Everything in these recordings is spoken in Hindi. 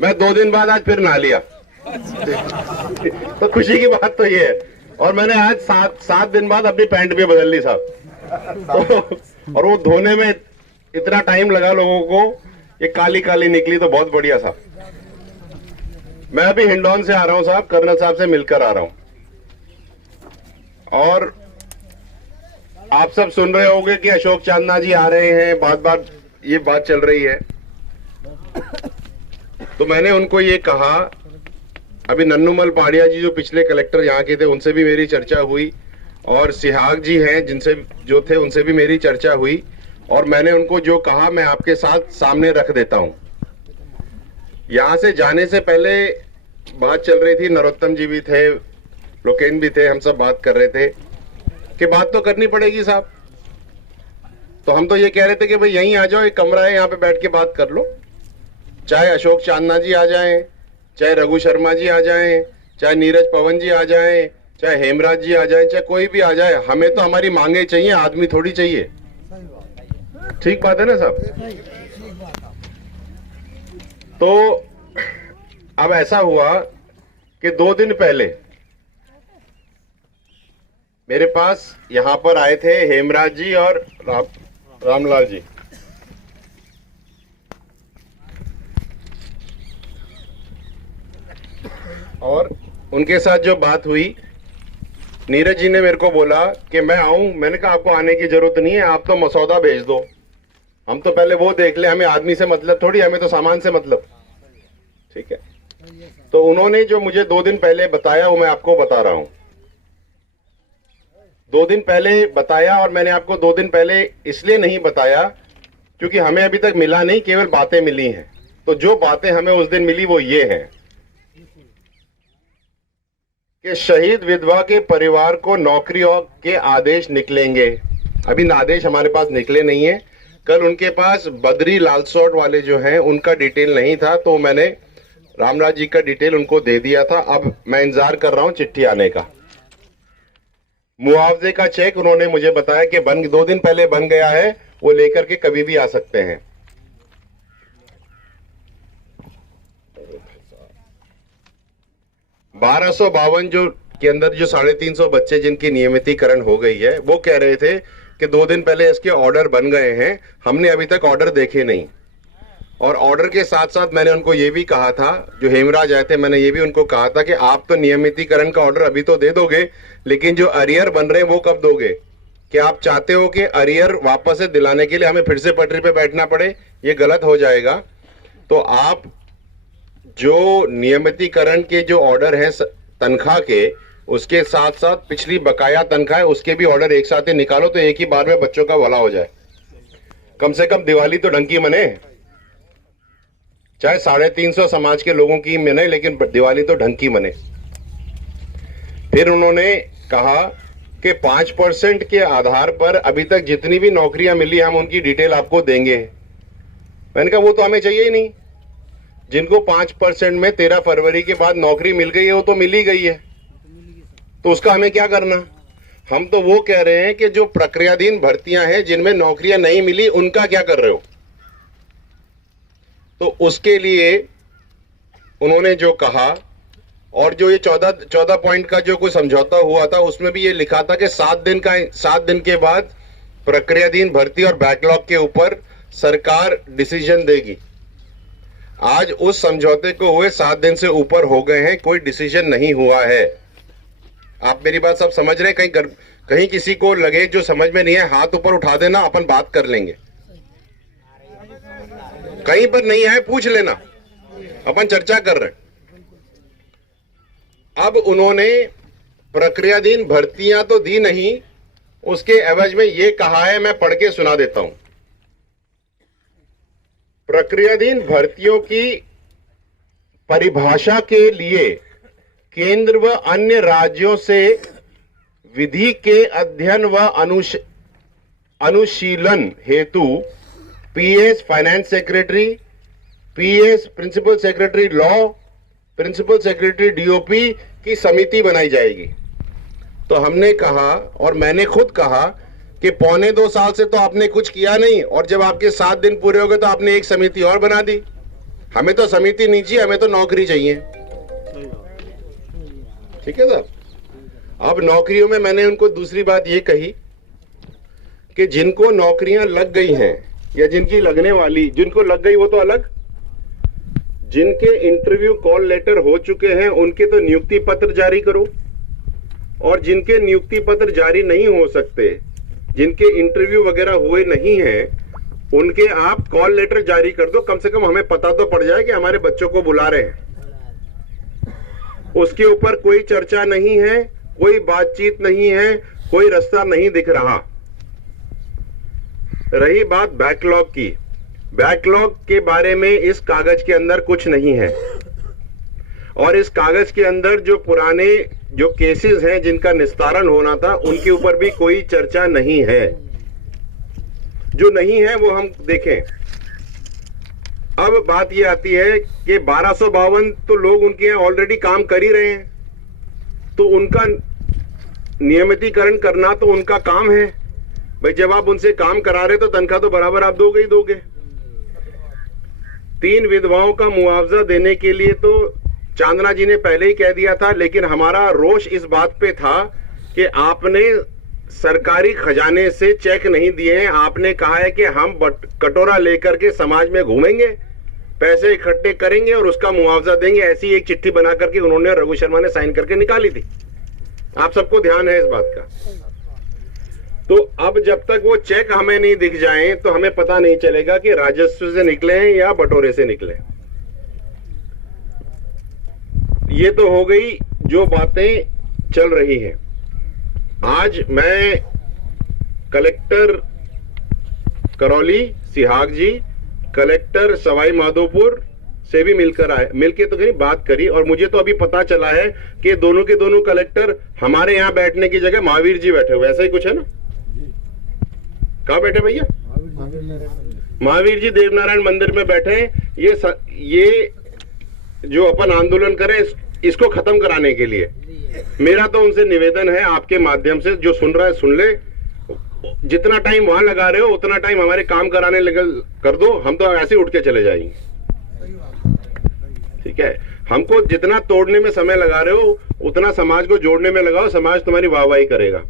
मैं 2 दिन बाद आज फिर नहा लिया। तो खुशी की बात तो ये है। और मैंने आज 7 दिन बाद अपनी पैंट भी बदल ली साहब। तो और वो धोने में इतना टाइम लगा लोगों को, ये काली काली निकली तो बहुत बढ़िया साहब। मैं अभी हिंडौन से आ रहा हूं साहब, कर्नल साहब से मिलकर आ रहा हूं। और आप सब सुन रहे होंगे कि अशोक चांदना जी आ रहे हैं, बात ये बात चल रही है। तो मैंने उनको ये कहा, अभी नन्नूमल पाड़िया जी जो पिछले कलेक्टर यहाँ के थे उनसे भी मेरी चर्चा हुई, और सिहाग जी हैं जिनसे जो थे उनसे भी मेरी चर्चा हुई। और मैंने उनको जो कहा मैं आपके साथ सामने रख देता हूं। यहां से जाने से पहले बात चल रही थी, नरोत्तम जी भी थे, लोकेन भी थे, हम सब बात कर रहे थे कि बात तो करनी पड़ेगी साहब। तो हम तो ये कह रहे थे कि भाई यहीं आ जाओ, एक कमरा है यहाँ पे बैठ के बात कर लो। चाहे अशोक चांदना जी आ जाएं, चाहे रघु शर्मा जी आ जाएं, चाहे नीरज पवन जी आ जाएं, चाहे हेमराज जी आ जाएं, चाहे कोई भी आ जाए, हमें तो हमारी मांगे चाहिए, आदमी थोड़ी चाहिए। ठीक बात है ना साहब? तो अब ऐसा हुआ कि 2 दिन पहले मेरे पास यहां पर आए थे हेमराज जी और रामलाल जी। और उनके साथ जो बात हुई, नीरज जी ने मेरे को बोला कि मैं आऊं। मैंने कहा आपको आने की जरूरत नहीं है, आप तो मसौदा भेज दो, हम तो पहले वो देख ले, हमें आदमी से मतलब थोड़ी, हमें तो सामान से मतलब। ठीक है। तो उन्होंने जो मुझे 2 दिन पहले बताया वो मैं आपको बता रहा हूं। 2 दिन पहले बताया, और मैंने आपको 2 दिन पहले इसलिए नहीं बताया क्योंकि हमें अभी तक मिला नहीं, केवल बातें मिली हैं। तो जो बातें हमें उस दिन मिली वो ये हैं कि शहीद विधवा के परिवार को नौकरियों के आदेश निकलेंगे। अभी आदेश हमारे पास निकले नहीं है। कल उनके पास बद्री लालसोट वाले जो हैं उनका डिटेल नहीं था, तो मैंने रामराज जी का डिटेल उनको दे दिया था। अब मैं इंतजार कर रहा हूं चिट्ठी आने का। मुआवजे का चेक उन्होंने मुझे बताया कि 2 दिन पहले बन गया है, वो लेकर के कभी भी आ सकते हैं। 1252 जो के अंदर जो 350 बच्चे जिनकी नियमितीकरण हो गई है, वो कह रहे थे कि 2 दिन पहले इसके ऑर्डर बन गए हैं, हमने अभी तक ऑर्डर देखे नहीं। और ऑर्डर के साथ साथ मैंने उनको ये भी कहा था, जो हेमराज आए थे, मैंने ये भी उनको कहा था कि आप तो नियमितीकरण का ऑर्डर अभी तो दे दोगे, लेकिन जो अरियर बन रहे हैं वो कब दोगे? कि आप चाहते हो कि अरियर वापस से दिलाने के लिए हमें फिर से पटरी पे बैठना पड़े? ये गलत हो जाएगा। तो आप जो नियमितीकरण के जो ऑर्डर है तनख्वाह के, उसके साथ साथ पिछली बकाया तनख्वाह है उसके भी ऑर्डर एक साथ ही निकालो, तो एक ही बार में बच्चों का भला हो जाए। कम से कम दिवाली तो ढंग की मने, चाहे 350 समाज के लोगों की मने, लेकिन दिवाली तो ढंग की मने। फिर उन्होंने कहा कि 5% के आधार पर अभी तक जितनी भी नौकरियां मिली हम उनकी डिटेल आपको देंगे। मैंने कहा वो तो हमें चाहिए ही नहीं। जिनको 5% में 13 फरवरी के बाद नौकरी मिल गई है वो तो मिल ही गई है, तो उसका हमें क्या करना? हम तो वो कह रहे हैं कि जो प्रक्रियाधीन भर्तियां हैं जिनमें नौकरियां नहीं मिली, उनका क्या कर रहे हो? तो उसके लिए उन्होंने जो कहा, और जो ये 14 पॉइंट का जो कोई समझौता हुआ था उसमें भी ये लिखा था कि 7 दिन के बाद प्रक्रियाधीन भर्ती और बैकलॉग के ऊपर सरकार डिसीजन देगी। आज उस समझौते को हुए 7 दिन से ऊपर हो गए हैं, कोई डिसीजन नहीं हुआ है। आप मेरी बात सब समझ रहे हैं? कहीं किसी को लगे जो समझ में नहीं है, हाथ ऊपर उठा देना, अपन बात कर लेंगे। कहीं पर नहीं आए पूछ लेना, अपन चर्चा कर रहे हैं। अब उन्होंने प्रक्रियाधीन भर्तियां तो दी नहीं, उसके एवज में यह कहा है, मैं पढ़ के सुना देता हूं। प्रक्रियाधीन भर्तियों की परिभाषा के लिए केंद्र व अन्य राज्यों से विधि के अध्ययन व अनुशीलन हेतु PS finance secretary, PS principal secretary law, principal secretary DOP की समिति बनाई जाएगी। तो हमने कहा, और मैंने खुद कहा कि 1.25 साल से तो आपने कुछ किया नहीं, और जब आपके 7 दिन पूरे हो गए तो आपने एक समिति और बना दी। हमें तो समिति नहीं चाहिए, हमें तो नौकरी चाहिए। ठीक है साहब। अब नौकरियों में मैंने उनको दूसरी बात ये कही कि जिनको नौकरियां लग गई हैं या जिनकी लगने वाली, जिनको लग गई वो तो अलग, जिनके इंटरव्यू कॉल लेटर हो चुके हैं उनके तो नियुक्ति पत्र जारी करो, और जिनके नियुक्ति पत्र जारी नहीं हो सकते, जिनके इंटरव्यू वगैरह हुए नहीं हैं, उनके आप कॉल लेटर जारी कर दो। कम से कम हमें पता तो पड़ जाए कि हमारे बच्चों को बुला रहे हैं। उसके ऊपर कोई चर्चा नहीं है, कोई बातचीत नहीं है, कोई रास्ता नहीं दिख रहा। रही बात बैकलॉग की, बैकलॉग के बारे में इस कागज के अंदर कुछ नहीं है, और इस कागज के अंदर जो पुराने जो केसेस हैं जिनका निस्तारण होना था उनके ऊपर भी कोई चर्चा नहीं है। जो नहीं है वो हम देखें। अब बात ये आती है कि 1252 तो लोग उनके यहाँ ऑलरेडी काम कर ही रहे हैं, तो उनका नियमितीकरण करना तो उनका काम है। भाई जब आप उनसे काम करा रहे तो तनख्वाह तो बराबर आप दोगे ही दोगे। 3 विधवाओं का मुआवजा देने के लिए तो चांदना जी ने पहले ही कह दिया था, लेकिन हमारा रोष इस बात पे था कि आपने सरकारी खजाने से चेक नहीं दिए हैं। आपने कहा है कि हम कटोरा लेकर के समाज में घूमेंगे, पैसे इकट्ठे करेंगे और उसका मुआवजा देंगे। ऐसी एक चिट्ठी बना करके उन्होंने, रघु शर्मा ने साइन करके निकाली थी। आप सबको ध्यान है इस बात का। तो अब जब तक वो चेक हमें नहीं दिख जाएं तो हमें पता नहीं चलेगा कि राजस्व से निकले हैं या बटोरे से निकले। ये तो हो गई जो बातें चल रही हैं। आज मैं कलेक्टर करौली सिहाग जी, कलेक्टर सवाई माधोपुर से भी मिलके तो कहीं बात करी, और मुझे तो अभी पता चला है कि दोनों के दोनों कलेक्टर हमारे यहाँ बैठने की जगह महावीर जी बैठे हुए, ऐसा ही कुछ है ना? कहाँ बैठे भैया? महावीर जी देवनारायण मंदिर में बैठे हैं। ये जो अपन आंदोलन करें इसको खत्म कराने के लिए मेरा तो उनसे निवेदन है, आपके माध्यम से जो सुन रहा है सुन ले। जितना टाइम वहां लगा रहे हो उतना टाइम हमारे काम कराने कर दो, हम तो ऐसे उठ के चले जाएंगे। ठीक है, हमको जितना तोड़ने में समय लगा रहे हो उतना समाज को जोड़ने में लगाओ, समाज तुम्हारी वाहवाही करेगा।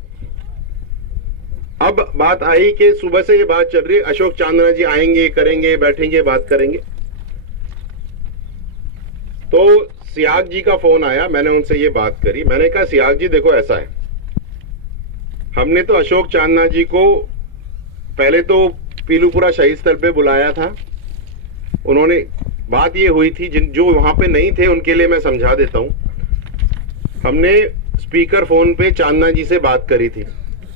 अब बात आई कि सुबह से ये बात चल रही है, अशोक चांदना जी आएंगे, करेंगे, बैठेंगे, बात करेंगे। तो सियाग जी का फोन आया, मैंने उनसे ये बात करी। मैंने कहा सियाग जी देखो ऐसा है, हमने तो अशोक चांदना जी को पहले तो पीलूपुरा शहीद स्थल पे बुलाया था। उन्होंने, बात ये हुई थी, जो वहां पे नहीं थे उनके लिए मैं समझा देता हूं। हमने स्पीकर फोन पे चांदना जी से बात करी थी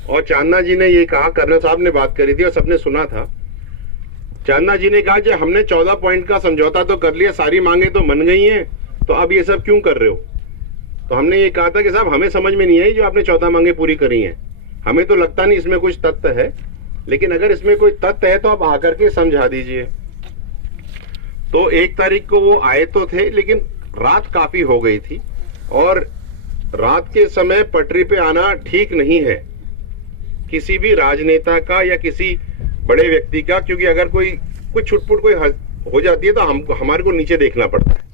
और चांदना जी ने ये कहा, कर्नल साहब ने बात करी थी और सबने सुना था। चांदना जी ने कहा कि हमने 14 पॉइंट का समझौता तो कर लिया, सारी मांगे तो मन गई हैं, तो अब ये सब क्यों कर रहे हो? तो हमने ये कहा था कि साहब हमें समझ में नहीं आई जो आपने 14 मांगे पूरी करी हैं, हमें तो लगता नहीं इसमें कुछ तथ्य है, लेकिन अगर इसमें कोई तथ्य है तो आप आकर के समझा दीजिए। तो 1 तारीख को वो आए तो थे, लेकिन रात काफी हो गई थी और रात के समय पटरी पे आना ठीक नहीं है किसी भी राजनेता का या किसी बड़े व्यक्ति का, क्योंकि अगर कोई छुटपुट कोई हो जाती है तो हमारे को नीचे देखना पड़ता है।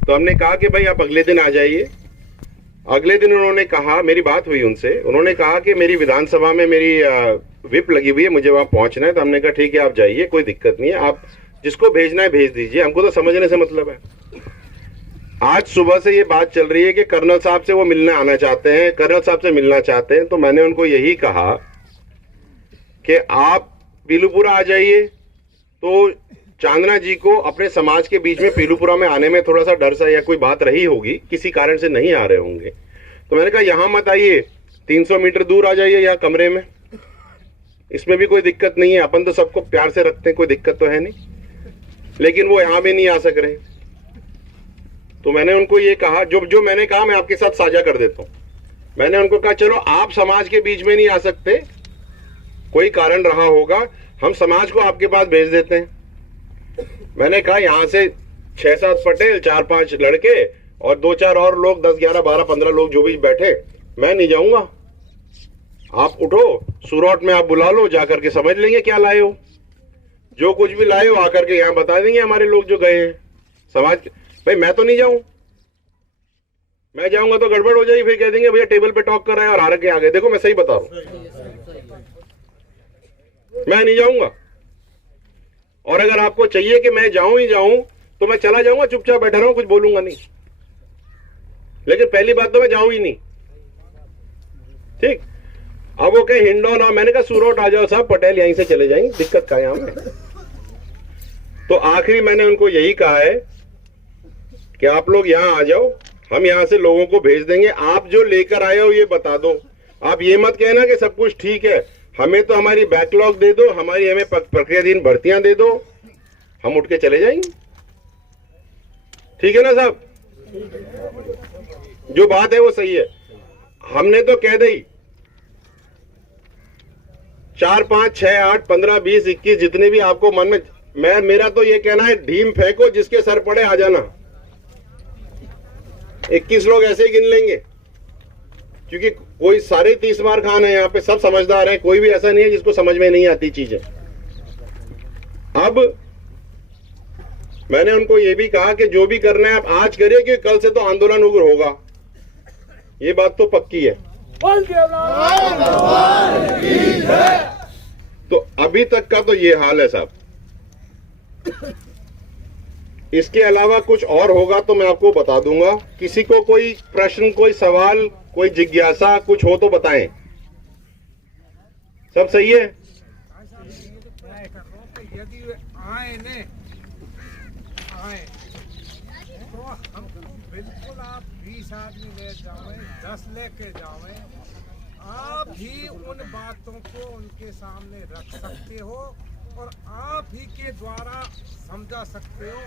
तो हमने कहा कि भाई आप अगले दिन आ जाइए। अगले दिन उन्होंने कहा, मेरी बात हुई उनसे, उन्होंने कहा कि मेरी विधानसभा में मेरी विप लगी हुई है, मुझे वहां पहुंचना है। तो हमने कहा ठीक है आप जाइए, कोई दिक्कत नहीं है, आप जिसको भेजना है भेज दीजिए, हमको तो समझने से मतलब है। आज सुबह से ये बात चल रही है कि कर्नल साहब से वो मिलने आना चाहते हैं, कर्नल साहब से मिलना चाहते हैं। तो मैंने उनको यही कहा कि आप पीलूपुरा आ जाइए। तो चांदना जी को अपने समाज के बीच में पीलूपुरा में आने में थोड़ा सा डर सा या कोई बात रही होगी, किसी कारण से नहीं आ रहे होंगे। तो मैंने कहा यहाँ मत आइए, 300 मीटर दूर आ जाइए यहाँ कमरे में, इसमें भी कोई दिक्कत नहीं है, अपन तो सबको प्यार से रखते हैं, कोई दिक्कत तो है नहीं। लेकिन वो यहाँ भी नहीं आ सक रहे। तो मैंने उनको ये कहा, जो मैंने कहा मैं आपके साथ साझा कर देता हूँ। मैंने उनको कहा चलो आप समाज के बीच में नहीं आ सकते, कोई कारण रहा होगा, हम समाज को आपके पास भेज देते हैं। मैंने कहा यहाँ से 6-7 पटेल, 4-5 लड़के और 2-4 और लोग, 10, 11, 12, 15 लोग जो भी बैठे, मैं नहीं जाऊंगा। आप उठो, सूरत में आप बुला लो, जाकर के समझ लेंगे क्या लाए हो। जो कुछ भी लाए हो आकर के यहाँ बता देंगे हमारे लोग जो गए हैं समाज के। भाई मैं तो नहीं जाऊं, मैं जाऊंगा तो गड़बड़ हो जाएगी, फिर कह देंगे भैया टेबल पे टॉक कर रहे हैं और हार के आ गए। देखो मैं सही बता रहा हूं, मैं नहीं जाऊंगा। और अगर आपको चाहिए कि मैं जाऊं ही जाऊं तो मैं चला जाऊंगा, चुपचाप बैठा रहूं, कुछ बोलूंगा नहीं। लेकिन पहली बात तो मैं जाऊं ही नहीं, ठीक। अब वो कहे हिंडौन, और मैंने कहा सूरत आ जाओ साहब, पटेल यहीं से चले जाएंगे, दिक्कत का यहां में। तो आखिरी मैंने उनको यही कहा है कि आप लोग यहां आ जाओ, हम यहां से लोगों को भेज देंगे, आप जो लेकर आए हो ये बता दो। आप ये मत कहना कि सब कुछ ठीक है, हमें तो हमारी बैकलॉग दे दो, हमारी हमें प्रक्रियाधीन भर्तियां दे दो, हम उठ के चले जाएंगे। ठीक है ना साहब? जो बात है वो सही है। हमने तो कह दी 4, 5, 6, 8, 15, 20, 21 जितने भी आपको मन में, मेरा तो ये कहना है ढीम फेंको, जिसके सर पड़े आ जाना। 21 लोग ऐसे ही गिन लेंगे, क्योंकि कोई सारे 30 बार खान है यहाँ पे, सब समझदार हैं, कोई भी ऐसा नहीं है जिसको समझ में नहीं आती चीजें। अब मैंने उनको ये भी कहा कि जो भी करना है आप आज करिए, क्योंकि कल से तो आंदोलन उग्र होगा, ये बात तो पक्की है। तो अभी तक का तो ये हाल है साहब। इसके अलावा कुछ और होगा तो मैं आपको बता दूंगा। किसी को कोई प्रश्न, कोई सवाल, कोई जिज्ञासा कुछ हो तो बताएं। सब सही है? यदि आए तो हम बिल्कुल, आप 20 आदमी ले जाओ, 10 लेके जाओ, आप ही उन बातों को उनके सामने रख सकते हो और आप ही के द्वारा समझा सकते हो।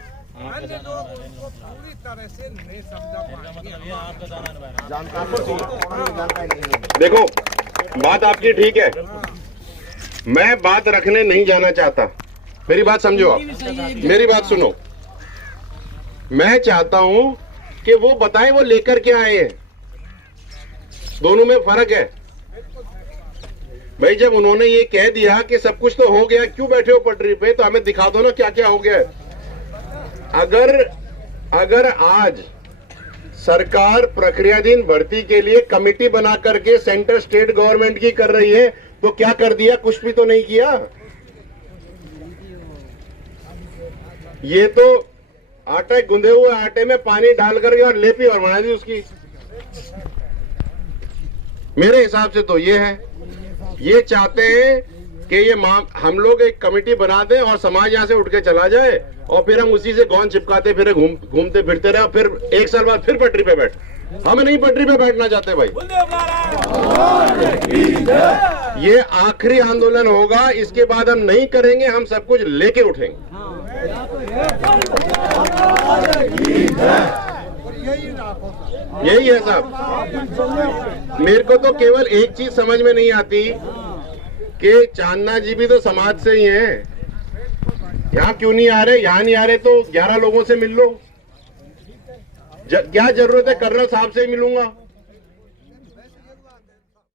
अन्य लोग उनको पूरी तरह से नहीं समझा पाएंगे। देखो बात आपकी ठीक है, मैं बात रखने नहीं जाना चाहता, मेरी बात समझो आप, मेरी बात सुनो। मैं चाहता हूं कि वो बताएं वो लेकर के आए हैं, दोनों में फर्क है। भाई जब उन्होंने ये कह दिया कि सब कुछ तो हो गया, क्यों बैठे हो पटरी पे, तो हमें दिखा दो ना क्या क्या हो गया है। अगर आज सरकार प्रक्रियाधीन भर्ती के लिए कमेटी बना करके सेंटर स्टेट गवर्नमेंट की कर रही है, तो क्या कर दिया? कुछ भी तो नहीं किया। ये तो आटे गुंदे हुए आटे में पानी डाल करके और लेपी और बना दी उसकी। मेरे हिसाब से तो ये है, ये चाहते हैं कि ये हम लोग एक कमेटी बना दें और समाज यहां से उठ के चला जाए और फिर हम उसी से गौन चिपकाते फिर घूमते फिरते रहे, फिर 1 साल बाद फिर पटरी पे बैठ। हम नहीं पटरी पे बैठना चाहते भाई। ये आखिरी आंदोलन होगा, इसके बाद हम नहीं करेंगे, हम सब कुछ लेके उठेंगे। यही है साहब। मेरे को तो केवल एक चीज समझ में नहीं आती कि चांदना जी भी तो समाज से ही हैं, यहाँ क्यों नहीं आ रहे? यहाँ नहीं आ रहे तो 11 लोगों से मिल लो, क्या जरूरत है कर्नल साहब से ही मिलूंगा।